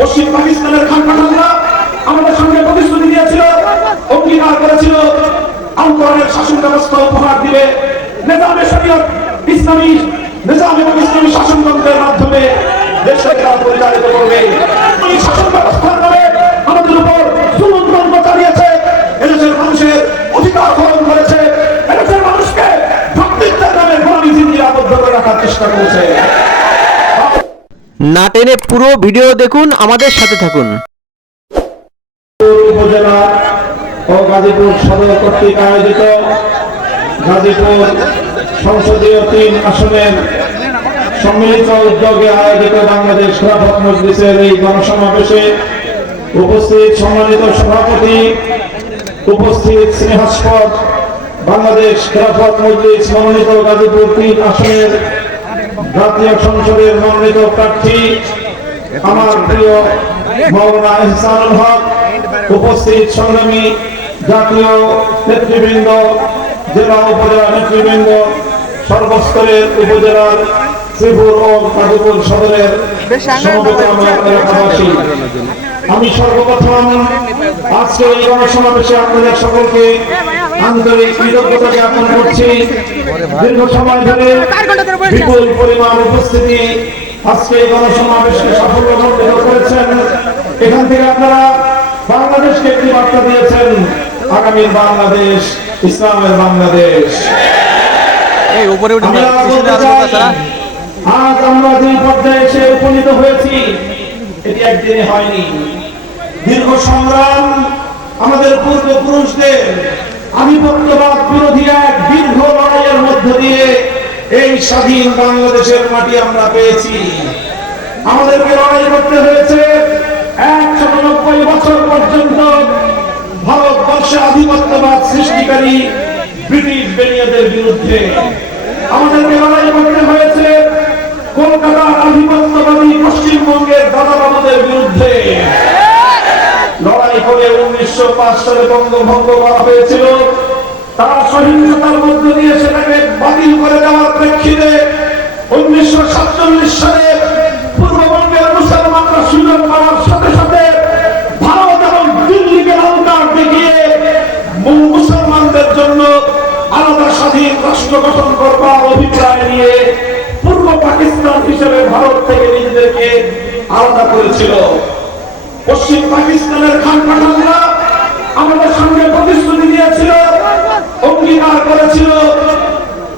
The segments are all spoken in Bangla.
পশ্চিম পাকিস্তানের খান পাঠানরা আমাদের সঙ্গে প্রতিশ্রুতি দিয়েছিল, অঙ্গীকার করেছিল। আলকোরআনের শাসন ব্যবস্থা উপহার দিবে। নেজামে শরীয়ত, ইসলামী, নিজাম এবং ইসলামী শাসনতন্ত্রের মাধ্যমে দেশটাকে তারা পরিচালিত করবে। এই শাসন ব্যবস্থার নামে আমাদের উপর জুলুম চালিয়েছে। এদেশের মানুষের অধিকার হরণ করেছে। এদেশের মানুষকে ভক্তিত্বের নামে গোলামি জিন্দির আবদ্ধ করে রাখার চেষ্টা করেছে। না টেনে পুরো ভিডিও দেখুন, আমাদের সাথে থাকুন। উপজেলা গাজীপুর সদর কর্তৃক আয়োজিত গাজীপুর সংসদীয় তিন আসনের সম্মিলিত উদ্যোগে আয়োজিত বাংলাদেশ খেলাফত মজলিসের এই গণসমাবেশে উপস্থিত সম্মানিত সভাপতি, উপস্থিত স্নেহাস্পদ বাংলাদেশ খেলাফত মজলিস মনোনীত গাজীপুর তিন আসনের জাতীয় সংসদের মনোনীত প্রার্থী, আমার প্রিয় মৌলানা ইহসানুল হক, উপস্থিত সংগ্রামী জাতীয় নেতৃবৃন্দ, জেলা উপজেলা নেতৃবৃন্দ, সর্বস্তরের উপজেলার শ্রীপুর ও কাজীপুর সদরের আমরা এলাকাবাসী। আমি সর্বপ্রথম আজকে এই গণসমাবেশে আপনাদের সকলকে আন্তরিক কৃতজ্ঞতা জ্ঞাপন করছি। দীর্ঘ সময় ধরে বিপুল পরিমাণ উপস্থিতি আজকে এই গণসমাবেশকে সাফল্যমণ্ডিত করেছেন। এখান থেকে আপনারা বাংলাদেশকে একটি বার্তা দিয়েছেন আগামীর বাংলাদেশ ইসলামের বাংলাদেশ। আজ আমরা যে পর্যায়ে এসে উপনীত হয়েছি এটি একদিনে হয়নি। দীর্ঘ সংগ্রাম আমাদের পূর্বপুরুষদের আধিপত্যবাদ বিরোধী এক দীর্ঘ লড়াইয়ের মধ্য দিয়ে এই স্বাধীন বাংলাদেশের মাটি আমরা পেয়েছি। আমাদেরকে লড়াই করতে হয়েছে একশো নব্বই বছর পর্যন্ত ভারতবর্ষে আধিপত্যবাদ সৃষ্টিকারী ব্রিটিশ বেনিয়াদের বিরুদ্ধে। আমাদেরকে লড়াই করতে হয়েছে কলকাতার আধিপত্যবাদী পশ্চিমবঙ্গের দাদাবাবুদের বিরুদ্ধে। করে উনিশশো পাঁচ সালে বঙ্গভঙ্গ করা হয়েছিল। তারা সহিংসতার মধ্য দিয়ে সেটাকে বাতিল করে দেওয়ার প্রেক্ষিতে উনিশশো সাতচল্লিশ সালে মুসলমানদের জন্য আলাদা নিয়ে পূর্ব পাকিস্তান হিসেবে ভারত থেকে নিজেদেরকে আলাদা করেছিল। পশ্চিম পাকিস্তানের খান পাঠানরা আমাদের সঙ্গে প্রতিশ্রুতি দিয়েছিল, অঙ্গীকার করেছিল।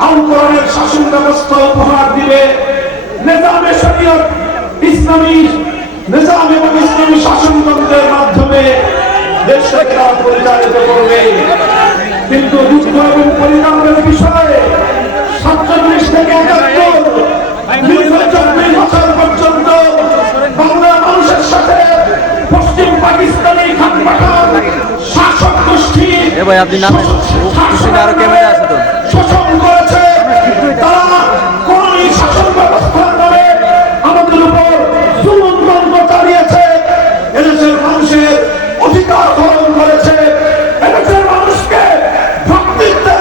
আলকোরআনের শাসন ব্যবস্থা উপহার দিবে। নেজামে শরীয়ত, ইসলামী, নিজাম এবং ইসলামী শাসনতন্ত্রের মাধ্যমে দেশটাকে তারা পরিচালিত করবে। কিন্তু দুঃখ এবং পরিণামের বিষয়ে এ ভাই, আপনি নামেন। পিছনে আরও ক্যামেরা আছে তো।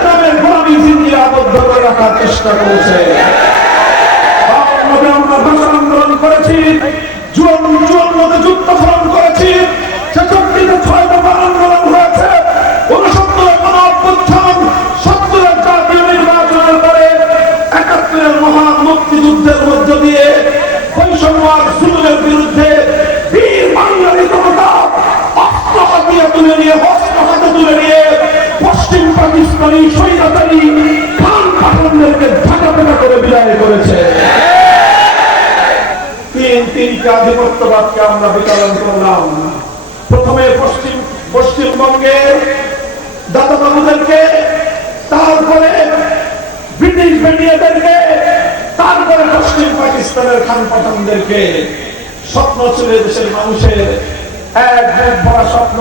নামে নামে চেষ্টা করেছে আমরা ভাষা করেছি জুয়ান জুয়ান মধ্যে যুক্ত করেছি ছেষট্টিতে ছয় পাকিস্তানি স্বৈরাচারী খান পাঠানদেরকে ঢাকা করে বিদায় করেছে। তিন তিনটি আধিপত্যবাদকে আমরা বিতরণ করলাম। প্রথমে পশ্চিম পশ্চিমবঙ্গের দাদাবাবুদেরকে, তারপরে ব্রিটিশ বেনিয়াদেরকে, তারপরে পশ্চিম পাকিস্তানের খান পাঠানদেরকে স্বপ্ন ছিল দেশের মানুষের এক ভরা স্বপ্ন,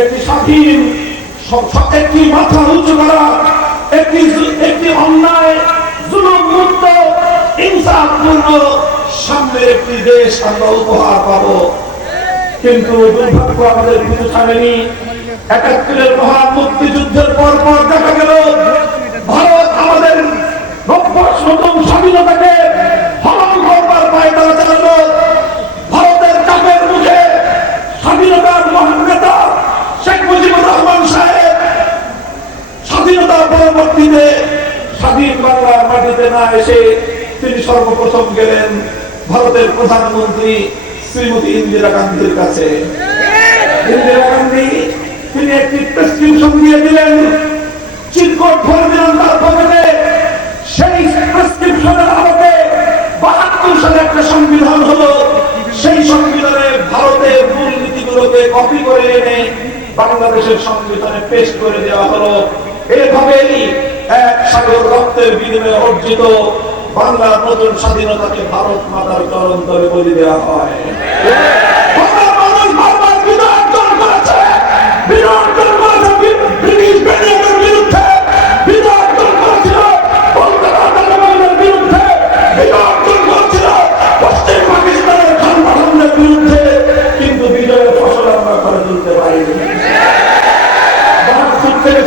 একটি স্বাধীন একটি মাথা উঁচু করা, একটি একটি অন্যায় জুলুম মুক্ত ইনসাফপূর্ণ, সামনের একটি দেশ আমরা উপহার পাবো। কিন্তু দুর্ভাগ্য আমাদের কিছু ছাড়েনি। একাত্তরের মহান মুক্তিযুদ্ধের পর পর দেখা গেল, ভারত আমাদের নব্য নতুন স্বাধীনতাকে হরণ করবার পায় তারা চালালো ভারতের চাপের মুখে পরবর্তীতে স্বাধীন বাংলার মাটিতে না এসে তিনি সর্বপ্রথম গেলেন ভারতের প্রধানমন্ত্রী শ্রীমতী ইন্দিরা গান্ধীর কাছে। ইন্দিরা গান্ধী, তিনি একটি প্রেসক্রিপশন দিয়ে দিলেন, চিরকোট দিলেন তার পকেটে। সেই প্রেসক্রিপশনের আলোকে বাহাত্তর সালে একটা সংবিধান হলো। সেই সংবিধানে ভারতের মূল নীতিগুলোকে কপি করে এনে বাংলাদেশের সংবিধানে পেশ করে দেওয়া হলো। এভাবেই এক সাগর রক্তের বিনিময়ে অর্জিত বাংলার নতুন স্বাধীনতাকে ভারত মাতার চরণ করে বলি দেওয়া হয়।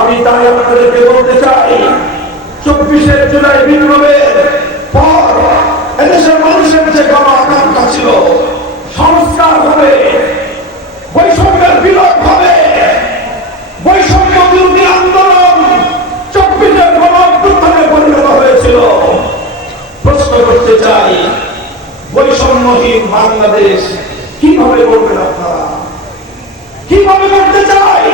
আমি তাই আপনাদেরকে বলতে চাই, চব্বিশে জুলাই বিপ্লবের পর এদেশের মানুষের যে গণ আকাঙ্ক্ষা ছিল সংস্কার হবে বৈষম্যের বিলোপ হবে বৈষম্য বিরোধী আন্দোলন চব্বিশের গণ অভ্যুত্থানে পরিণত হয়েছিল। প্রশ্ন করতে চাই, বৈষম্যহীন বাংলাদেশ কীভাবে করবেন আপনারা? কীভাবে করতে চাই?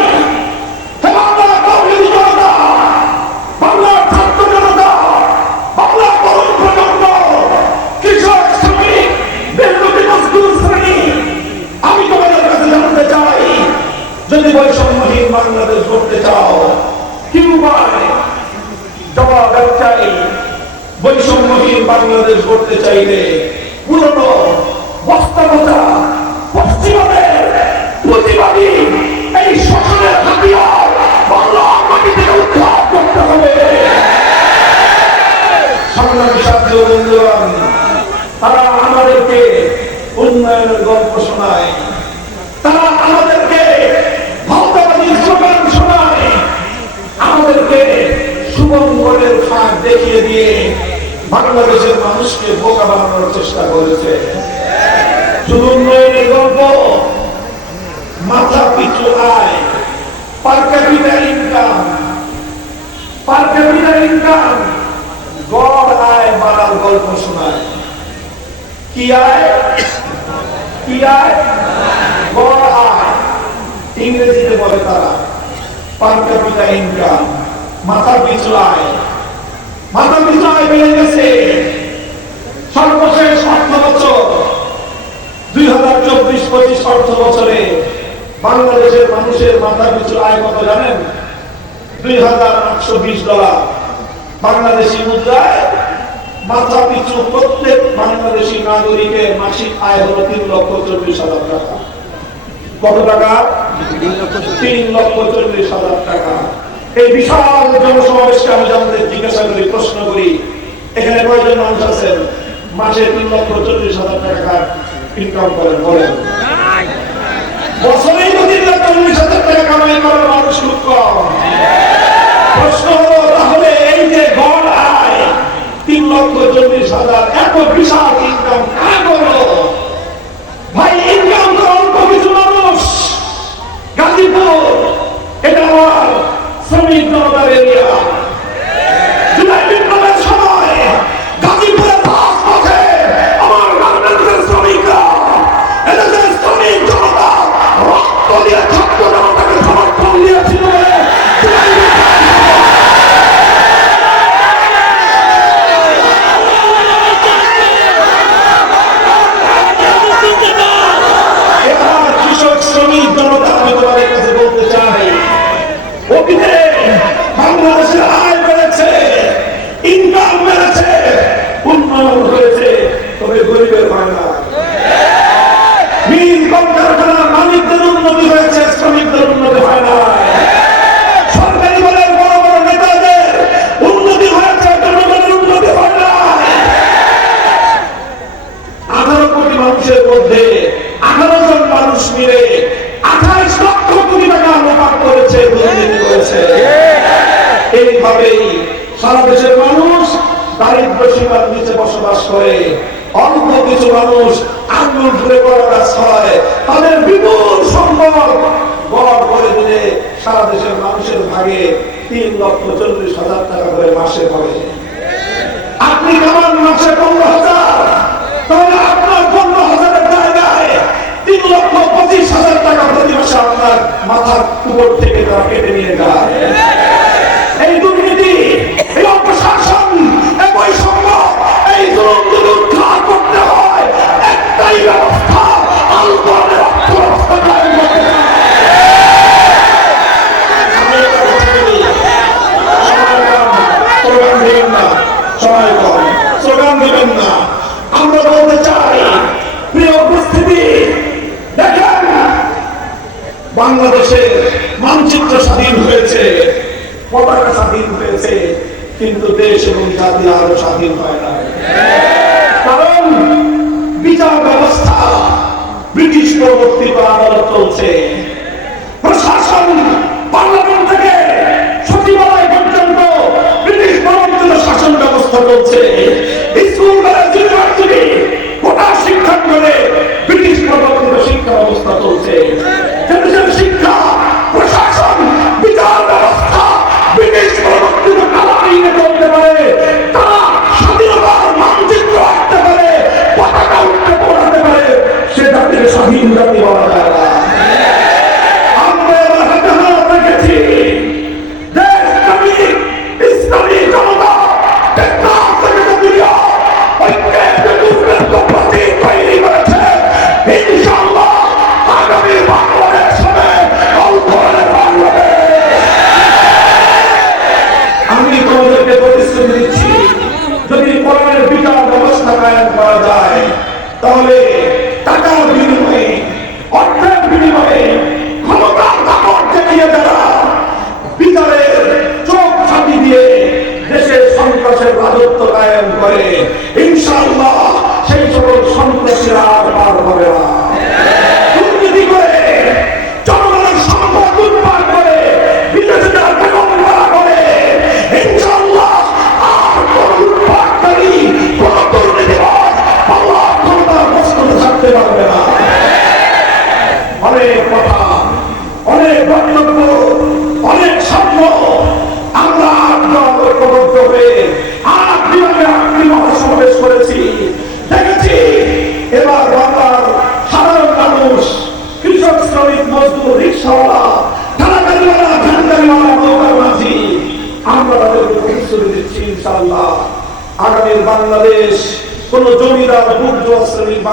বাংলার ছাত্র জনতা বাংলার তরুণ বৈষম্যহীন বাংলাদেশ করতে চাও কি উপায় জবাব চাই, বৈষম্যহীন বাংলাদেশ করতে চাইলে পুরনো বাস্তবতা সংগ্রামী সাথী বন্ধুগণ, তারা আমাদেরকে উন্নয়নের গল্প শোনায়। তারা আমাদেরকে ভারতবাদী স্লোগান শোনায়। আমাদেরকে সুবঙ্গলের ফাঁক দেখিয়ে দিয়ে বাংলাদেশের মানুষকে বোকা বানানোর চেষ্টা করেছে। শুধু উন্নয়নের গল্প, মাথা পিছু আয়। Per capita income, per capita income. গড় আয় বাড়ার গল্প শোনায়। কি আয়? কি আয়? গড় আয়। ইংরেজিতে বলে তারা পার ক্যাপিটা ইনকাম মাথা পিছু আয় মাথা পিছু আয় বেড়ে গেছে। সর্বশেষ অর্থ বছর, দুই হাজার চব্বিশ পঁচিশ অর্থ বছরে বাংলাদেশের মানুষের মাথা পিছু আয় কত জানেন? দুই হাজার আটশো বিশ ডলার বাংলাদেশি মুদ্রায় মাথা পিছু প্রত্যেক বাংলাদেশি নাগরিকের মাসিক আয় হলো তিন লক্ষ চল্লিশ হাজার টাকা। কত টাকা? তিন লক্ষ চল্লিশ। হাজার টাকা। এই বিশাল জনসমাবেশকে আমি আমাদের জিজ্ঞাসা করি প্রশ্ন করি। এখানে কয়জন মানুষ আছেন? মাসে তিন লক্ষ চল্লিশ হাজার টাকা ইনকাম করেন বলেন। বছরেই তো তিন লক্ষ চল্লিশ হাজার টাকা কামাই করার মানুষ খুব কম প্রশ্ন হলো তাহলে এই যে লক্ষ চল্লিশ হাজার এত বিশাল ইনকাম কারা করল ভাই ইনকাম তো অল্প কিছু মানুষ গাজীপুর এটা আমার শ্রমিক জনতার এরিয়া জুলাই বিপ্লবের সময় গাজীপুরের রাজপথে আমার গার্মেন্টসের শ্রমিকরা এদেশের শ্রমিক জনতা রক্ত দিয়ে ছাত্র জনতাকে সমর্থন দিয়েছিল বলে জুলাই বিপ্লব এবার কৃষক শ্রমিক জনতা আমি তোমাদের কাছে বলতে চাই অতীতে বাংলাদেশের আয় বেড়েছে ইনকাম বেড়েছে উন্নয়ন হয়েছে তবে গরিবের হয় না মিল কলকারখানার মালিকদের উন্নতি হয়েছে শ্রমিকদের উন্নতি হয় না সরকারি বলের বড় বড় নেতাদের উন্নতি হয়েছে জনগণের উন্নতি হয় না আঠারো কোটি মানুষের মধ্যে আঠারো জন মানুষ মিলে আঠাইশ লক্ষ কোটি টাকা লোপাট করেছে দুর্নীতি করেছে এইভাবেই সারা দেশের মানুষ দারিদ্র সীমার নিচে বসবাস করে। অল্প কিছু মানুষ আঙ্গুল ধরে বড় কাজ হয় তাদের বিপুল সম্পদ গড় করে দিলে সারা দেশের মানুষের ভাগে তিন লক্ষ চল্লিশ হাজার টাকা করে মাসে পড়ে। আপনি কামান মাসে পনেরো হাজার? তাহলে আপনার পনেরো হাজারের জায়গায় তিন লক্ষ পঁচিশ হাজার টাকা প্রতি মাসে আপনার মাথার উপর থেকে তারা কেটে নিয়ে যায়। দুর্নীতি এই অপশাসন এই এই জুলুম যদি উদ্ধার করতে হয় একটাই ব্যবস্থা আন্দোলনের অর্থ ব্যবস্থা কায়েম করতে হবে। আমি এটা বলছি। স্লোগান দিবেন না সবাই কম স্লোগান দিবেন না আমরা বলতে চাই প্রিয় উপস্থিতি দেখেন বাংলাদেশের মানচিত্র স্বাধীন হয়েছে পতাকা স্বাধীন হয়েছে কিন্তু দেশ এবং জাতি আরও স্বাধীন হয় না। কারণ বিচার ব্যবস্থা ব্রিটিশ পরবর্তী আদালত চলছে। প্রশাসন পার্লামেন্ট থেকে সচিবালয় পর্যন্ত ব্রিটিশ পরবর্তী শাসন ব্যবস্থা চলছে। স্কুল, কলেজ, ইউনিভার্সিটি গোটা শিক্ষা ব্রিটিশ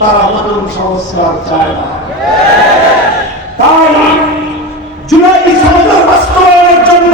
তারা নতুন সংস্কার চায় না। তাই জুলাই সমাজের বাস্তবায়নের জন্য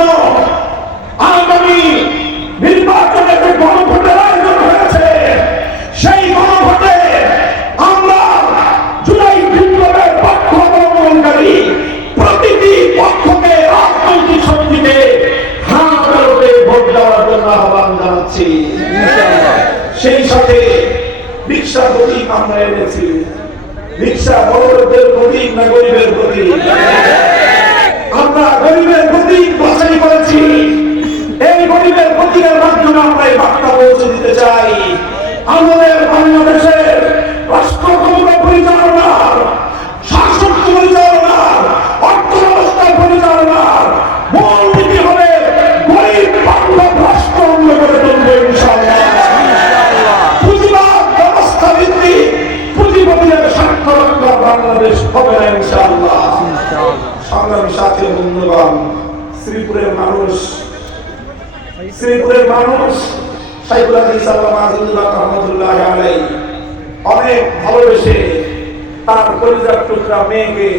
টুকরা মেয়েকে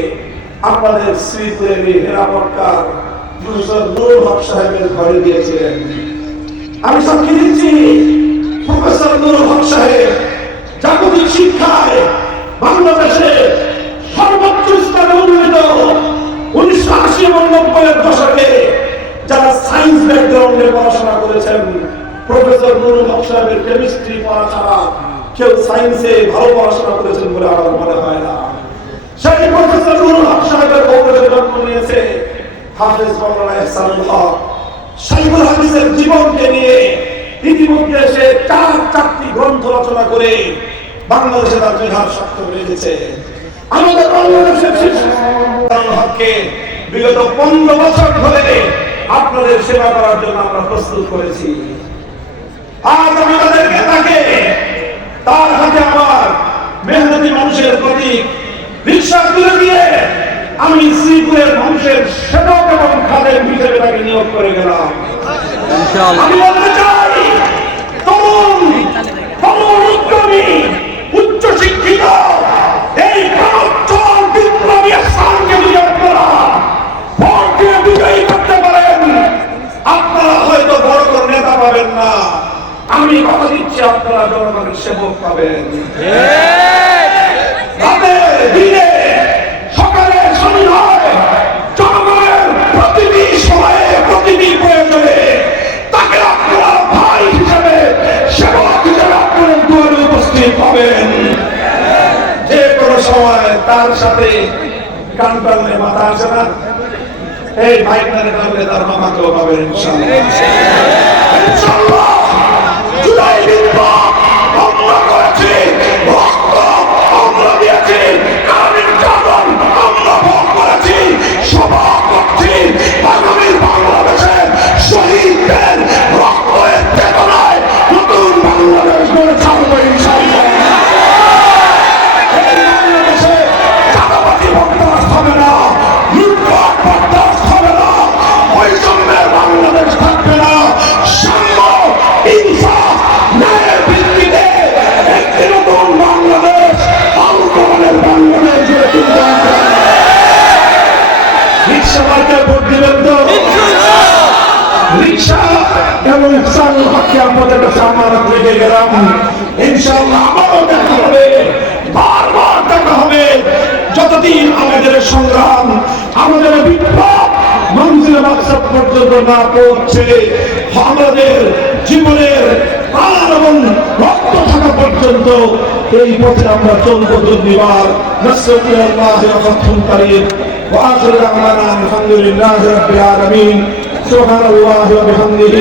আপনাদের শ্রীপুরের উন্নীত উনিশশো আশি এবং দশকে যারা সায়েন্স ব্যাকগ্রাউন্ডে পড়াশোনা করেছেন, প্রফেসর নুরুল হক সাহেবের কেমিস্ট্রি পড়া ছাড়া কেউ সায়েন্সে ভালো পড়াশোনা করেছেন বলে আমার মনে হয় না। সেই প্রফেসর নুরুল হক সাহেবের কবরে জন্ম নিয়েছে। হাফেজ মাওলানা ইহসানুল হক সাইফুল হাদিসের জীবনকে নিয়ে ইতিমধ্যে সে চার চারটি গ্রন্থ রচনা করে বাংলাদেশে তার মেধার শক্ত রেখেছে আমাদের বাংলাদেশের হককে বিগত পনেরো বছর ধরে আপনাদের সেবা করার জন্য আমরা প্রস্তুত করেছি। আজ আমি তাদেরকে তাকে তার হাতে আমার মেহনতি মানুষের প্রতীক রিক্সা তুলে দিয়ে আমি শ্রীপুরের মানুষের সেবক এবং খাদের হিসেবে তাকে নিয়োগ করে গেলাম। আমি বলতে চাই তরুণ তরুণ উদ্যমী উচ্চ শিক্ষিত এই প্রাণোজ্জ্বল বিপ্লবী স্থানকে বিজয় করা। ভোটকে বিজয়ী করতে পারেন। আপনারা হয়তো বড় করে নেতা পাবেন না। আমি কথা দিচ্ছি আপনারা জনগণের সেবক পাবেন। দিনে সকালে সন্ধ্যায় জনগণের প্রতিটি সময়ে প্রতিটি তাকে আপনারা ভাই হিসেবে, সেবক হিসেবে আপনার দুয়ারে কোনো সময় তার সাথে কান টানলে মাথা আসে না, এই ভাই টানে টানলে তার মামাকেও পাবেন এবং ইহসান হককে আপনাদের কাছে আমানত রেখে গেলাম ইনশাআল্লাহ আবারও দেখা হবে বারবার দেখা হবে যতদিন আমাদের এই সংগ্রাম আমাদের এই বিপ্লব মঞ্জিল মাকসাদ পর্যন্ত না পৌঁছে আমাদের জীবনের প্রাণ এবং রক্ত থাকা পর্যন্ত এই পথে আমরা চলবো দুর্নিবার নসরুল্লাহ রহমতুল করিম وآخر دعوانا الحمد لله رب العالمين سبحان الله وبحمده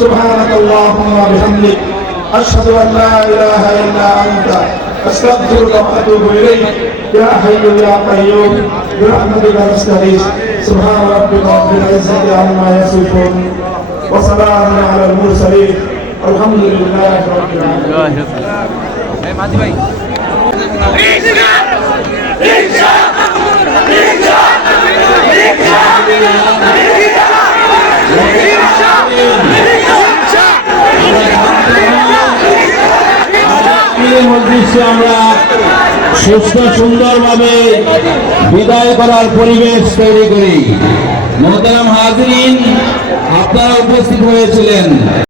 سبحانك اللهم وبحمدك أشهد أن لا إله إلا أنت أستغفرك وأتوب إليك يا حي يا قيوم برحمتك نستغيث سبحان ربك رب العزة عما يصفون وسلام على المرسلين الحمد لله رب العالمين. আমরা সুস্থ সুন্দরভাবে বিদায় করার পরিবেশ তৈরি করি। মোহতারাম হাজরিন আপনারা উপস্থিত হয়েছিলেন।